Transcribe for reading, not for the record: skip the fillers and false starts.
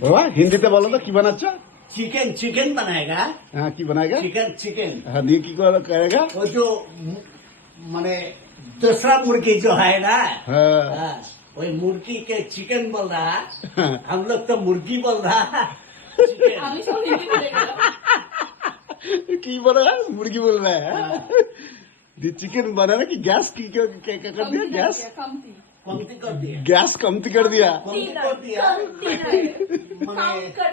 বাবা হিন্দিতে বলো তো কি বানাচ্ছ? चिकन चिकन बनाएगा। হ্যাঁ কি বানাएगा? चिकन चिकन হ্যাঁ দিয়ে কি করে करेगा? वो जो माने दूसरा मुर्गी जो है ना, हाँ। हाँ, वही मुर्गी के चिकन बोल रहा है। हम लोग तो मुर्गी बोल रहा है। चिकन। আমি সব হিন্দি ভুলে গেলাম। की बोल रहा है? मुर्गी बोल रहा है। दी चिकन बनाना की गैस की क्या क्या क्या कर दिया? गैस কমতি कमती कर दिया। गैस कमती कर दिया। कमती कर दिया। कमती नहीं। माने कम कर